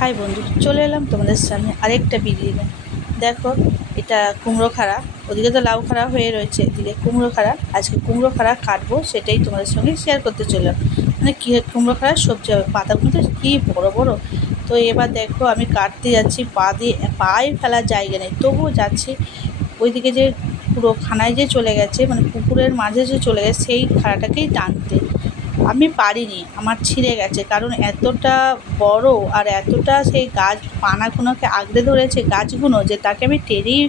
High বন্ধু, চলে এলাম তোমাদের সামনে আরেকটা ভিডিও নিয়ে। দেখো, এটা কুমড়ো খাড়া, ওদিকে তো লাউ খাড়া হয়ে রয়েছে, এদিকে কুমড়ো খাড়া। আজকে কুমড়ো খাড়া কাটবো, সেটাই তোমাদের সঙ্গে শেয়ার করতে চললাম। মানে কী কুমড়ো খাড়ার সবজি হবে, পাতাগুলো তো কী বড় বড়। তো এবার দেখো আমি কাটতে যাচ্ছি, পায়ে ফেলার জায়গা নেই, তবুও যাচ্ছি। ওইদিকে যে পুরো খানায় যে চলে গেছে, মানে পুকুরের মাঝে যে চলে গেছে, সেই খাড়াটাকেই টানতে আমি পারিনি, আমার ছিঁড়ে গেছে। কারণ এতটা বড় আর এতটা সেই গাছ পানাগুলোকে আঁকড়ে ধরেছে গাছগুলো, যে তাকে আমি টেনেই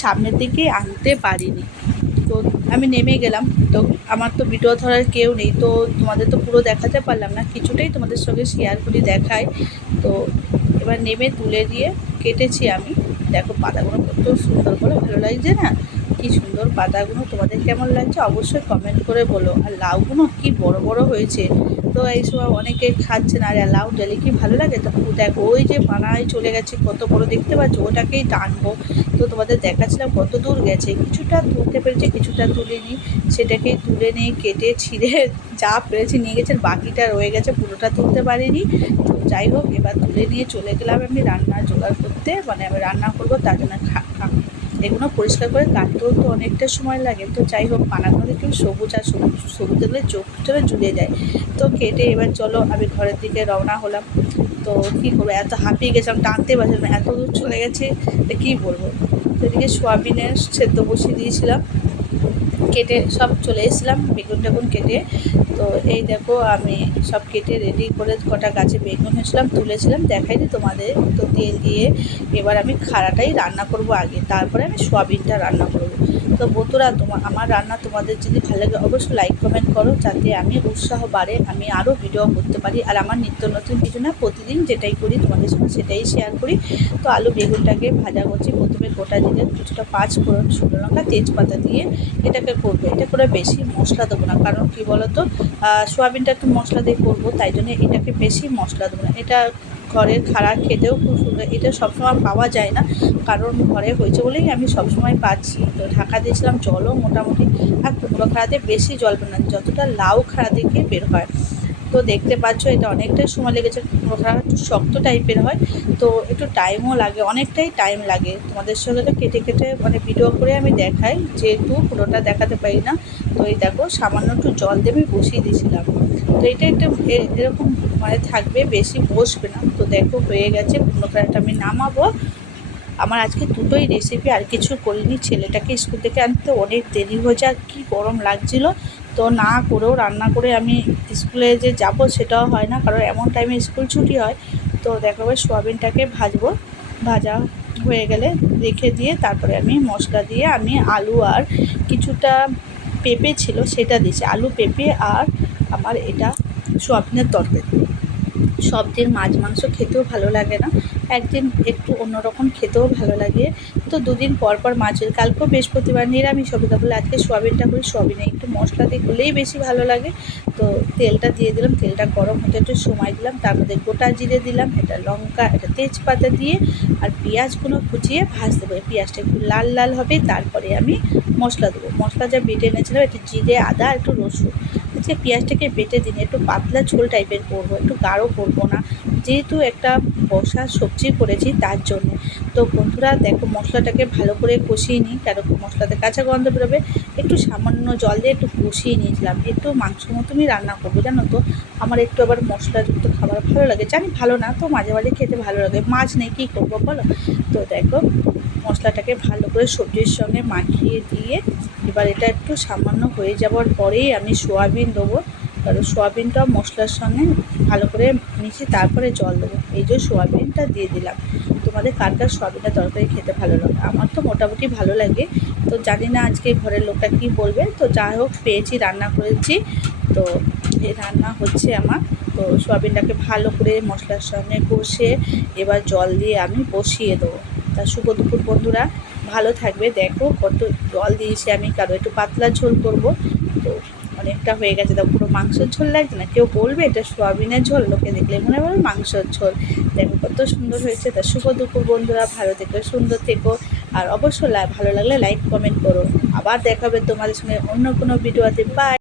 সামনের দিকে আনতে পারিনি। তো আমি নেমে গেলাম। তো আমার তো ভিডিও ধরার কেউ নেই, তো তোমাদের তো পুরো দেখাতে পারলাম না, কিছুটাই তোমাদের সঙ্গে শেয়ার করি, দেখাই। তো এবার নেমে তুলে দিয়ে কেটেছি আমি। দেখো পাতাগুলো কত সুন্দর করে, ভালো লাগছে না? কি সুন্দর পাতাগুলো, তোমাদের কেমন লাগছে অবশ্যই কমেন্ট করে বলো। আর লাউগুলো কি বড় বড় হয়েছে। তো এই সময় অনেকে খাচ্ছে না, আর লাউ ডেলি কি ভালো লাগে? তো দেখো ওই যে পানায় চলে গেছে, কত বড় দেখতে পাচ্ছ, ওটাকেই টানবো। তো তোমাদের দেখাচ্ছিলাম কত দূর গেছে, কিছুটা তুলতে পেরেছি, কিছুটা তুলিনি। সেটাকেই তুলে নিয়ে কেটে ছিঁড়ে যা পেরেছি নিয়ে গেছেন, বাকিটা রয়ে গেছে, পুরোটা তুলতে পারিনি। তো যাই হোক, এবার তুলে নিয়ে চলে গেলাম আমি রান্না জোগাড় করতে, মানে আমি রান্না করবো তার জন্য এগুলো পরিষ্কার করে কাটতেও তো অনেকটা সময় লাগে। তো যাই হোক, পানাগুলো একটু সবুজ, আর সবুজ দেখলে চোখ চলে জুড়ে যায়। তো কেটে এবার চলো আমি ঘরের দিকে রওনা হলাম। তো কী করবো, এত হাঁপিয়ে গেছিলাম, টানতে পারছিলাম না, এত দূর চলে গেছে, কী বলবো। তো এদিকে সোয়াবিনের সেদ্ধ বসিয়ে দিয়েছিলাম, কেটে সব চলে এসেছিলাম বেগুন টেগুন কেটে। তো এই দেখো আমি সব কেটে রেডি করে কটা গাছে বেগুন হয়েছিলাম, তুলেছিলাম, দেখাইনি তোমাদের। তো তেল দিয়ে এবার আমি খাড়াটাই রান্না করব আগে, তারপরে আমি সোয়াবিনটা রান্না করব। তো বন্ধুরা, আমার রান্না তোমাদের যদি ভালো লাগে অবশ্যই লাইক কমেন্ট করো, যাতে আমি উৎসাহ বাড়ে, আমি আরও ভিডিও করতে পারি। আর আমার নিত্য নতুন কিছু না, প্রতিদিন যেটাই করি তোমাদের সঙ্গে সেটাই শেয়ার করি। তো আলু বেগুনটাকে ভাজা করছি, প্রথমে গোটা জিরে, কিছুটা পাঁচ ফোড়ন, শুকনো লঙ্কা, তেজপাতা দিয়ে এটাকে করবো। এটা করে বেশি মশলা দেবো না, কারণ কী বলো তো, সোয়াবিনটা একটু মশলা দিয়ে করবো, তাই জন্য এটাকে বেশি মশলা দেবো না। এটা ঘরের খাড়া খেতেও খুব সুন্দর, এটা সবসময় পাওয়া যায় না, কারণ ঘরে হয়েছে বলেই আমি সবসময় পাচ্ছি। তো ঢাকা দিয়েছিলাম, জলও মোটামুটি, আর কুমড়ো খাড়াতে বেশি জল বের না, যতটা লাউ খাড়া থেকে বের হয়। তো দেখতে পাচ্ছ এটা অনেকটাই সময় লেগেছে, কুমড়ো খাড়া একটু শক্ত টাইপের হয়, তো একটু টাইমও লাগে, অনেকটাই টাইম লাগে। তোমাদের সঙ্গে তো কেটে কেটে মানে ভিডিও করে আমি দেখাই, যেহেতু পুরোটা দেখাতে পারি না। তো এই দেখো সামান্য একটু জল দিয়ে আমি বসিয়ে দিয়েছিলাম। তো এটা একটা এরকম মানে থাকবে, বেশি বসবে না। তো দেখো হয়ে গেছে, কুমড়ো খাড়াটা আমি নামাবো। আমার আজকে দুটোই রেসিপি, আর কিছু করিনি। ছেলেটাকে স্কুল থেকে আনতে অনেক দেরি হয়ে যায়, কী গরম লাগছিল। তো না করেও রান্না করে আমি স্কুলে যে যাব সেটাও হয় না, কারণ এমন টাইমে স্কুল ছুটি হয়। তো দেখো সোয়াবিনটাকে ভাজবো, ভাজা হয়ে গেলে রেখে দিয়ে তারপরে আমি মশলা দিয়ে আমি আলু আর কিছুটা পেঁপে ছিল সেটা দিয়েছি, আলু পেঁপে আর আমার এটা সোয়াবিনের তরকারি। সব দিন মাছ মাংস খেতেও ভালো লাগে না, একদিন একটু অন্যরকম খেতেও ভালো লাগে। তো দুদিন পর পর মাছের, কালকেও বৃহস্পতিবার নিরামিষ হবে, বলে আজকে সোয়াবিনটা করি, সোয়াবিনে একটু মশলা দিয়ে করলেই বেশি ভালো লাগে। তো তেলটা দিয়ে দিলাম, তেলটা গরম হতে একটু সময় দিলাম, তার মধ্যে গোটা জিরে দিলাম, এটা লঙ্কা, এটা তেজপাতা দিয়ে আর পেঁয়াজগুলো কুচিয়ে ভাজতে হবে। পেঁয়াজটা একটু লাল লাল হবে, তারপরে আমি মশলা দেবো। মশলা যা বেটে এনেছিলাম, একটু জিরে, আদা, একটু রসুন। আজকে পেঁয়াজটাকে বেটে দিন, একটু পাতলা ঝোল টাইপের করবো, একটু গাঢ় করবো না, যেহেতু একটা বসা সবজি করেছি তার জন্য। তো বন্ধুরা দেখো মশলাটাকে ভালো করে কষিয়ে নিই, কারণ মশলাতে কাঁচা গন্ধ বেরোবে। একটু সামান্য জল দিয়ে একটু কষিয়ে নিয়েছিলাম, একটু মাংস মতনই রান্না করবো, জানো তো। আমার একটু আবার মশলাযুক্ত খাবার ভালো লাগে, জানি ভালো না, তো মাঝে মাঝে খেতে ভালো লাগে, মাছ নেই কী করবো বলো। তো দেখো মশলাটাকে ভালো করে সবজির সঙ্গে মাখিয়ে দিয়ে এবার এটা একটু সামান্য হয়ে যাওয়ার পরেই আমি সোয়াবিন দেবো, কারণ সোয়াবিনটাও মশলার সঙ্গে ভালো করে মিশিয়ে তারপরে জল দেবো। এই যে সোয়াবিনটা দিয়ে দিলাম। তোমাদের কার কার সোয়াবিনের তরকারি খেতে ভালো লাগে? আমার তো মোটামুটি ভালো লাগে। তো জানি না আজকে ঘরের লোকটা কী বলবে, তো যাই হোক পেয়েছি, রান্না করেছি। তো এই রান্না হচ্ছে আমার। তো সোয়াবিনটাকে ভালো করে মশলার সঙ্গে কষে এবার জল দিয়ে আমি বসিয়ে দেবো। তা শুভ দুপুর বন্ধুরা, ভালো থাকবে। দেখো কত জল দিয়েছি আমি, কারো একটু পাতলা ঝোল করবো। তো অনেকটা হয়ে গেছে, তা পুরো মাংসের ঝোল লাগছে না, কেউ বলবে এটা সোয়াবিনের ঝোল, লোকে দেখলে মনে হবে মাংসের ঝোল। দেখো কত সুন্দর হয়েছে। তা শুভ দুপুর বন্ধুরা, ভালো থেকো, সুন্দর থেকো, আর অবশ্যই ভালো লাগলে লাইক কমেন্ট করো। আবার দেখাবে তোমাদের সঙ্গে অন্য কোনো ভিডিওতে। বাই।